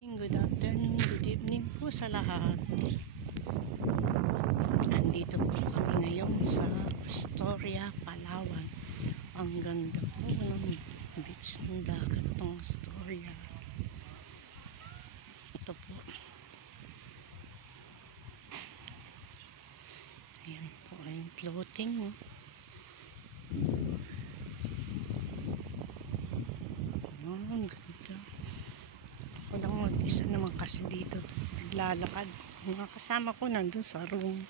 Good afternoon, good evening po sa lahat. Andito po kami ngayon sa Astoria, Palawan. Ang ganda po ng beach ng dagat ng Astoria. Ito po. Ayan po ay floating. Ang ganda. Ako lang mag-isa naman kasi dito naglalakad. Mga kasama ko nandun sa room.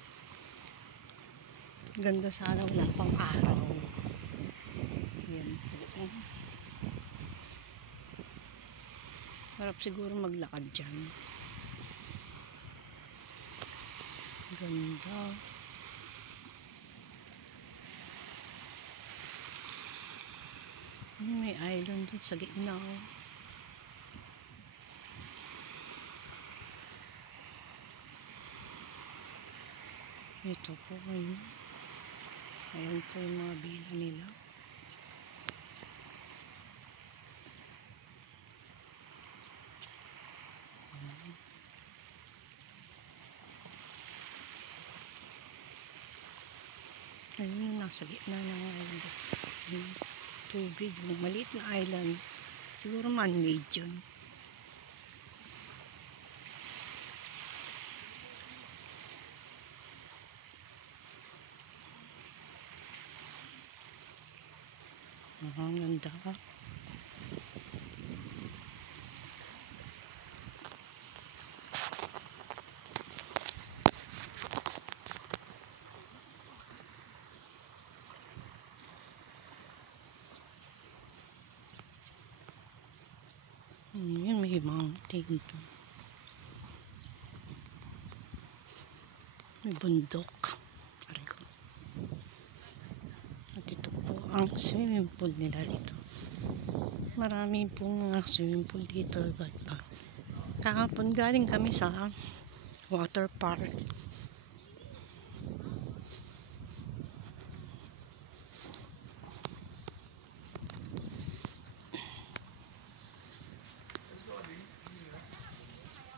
Ganda sana, wala pang araw. Yan po. Sarap siguro maglakad dyan. Ganda. May island dun sa gitna. Ito po ayun. Ayan po yung mga bila nila. Ayun yung nasa gitna ng island. Yung tubig, yung maliit na island. Siguro man-made yun. Ang ganda. Yun, may mountain dito. May bundok. At ito po ang swimming pool nila dito. Marami pong mga swimming pool dito. Kahapon galing kami sa water park.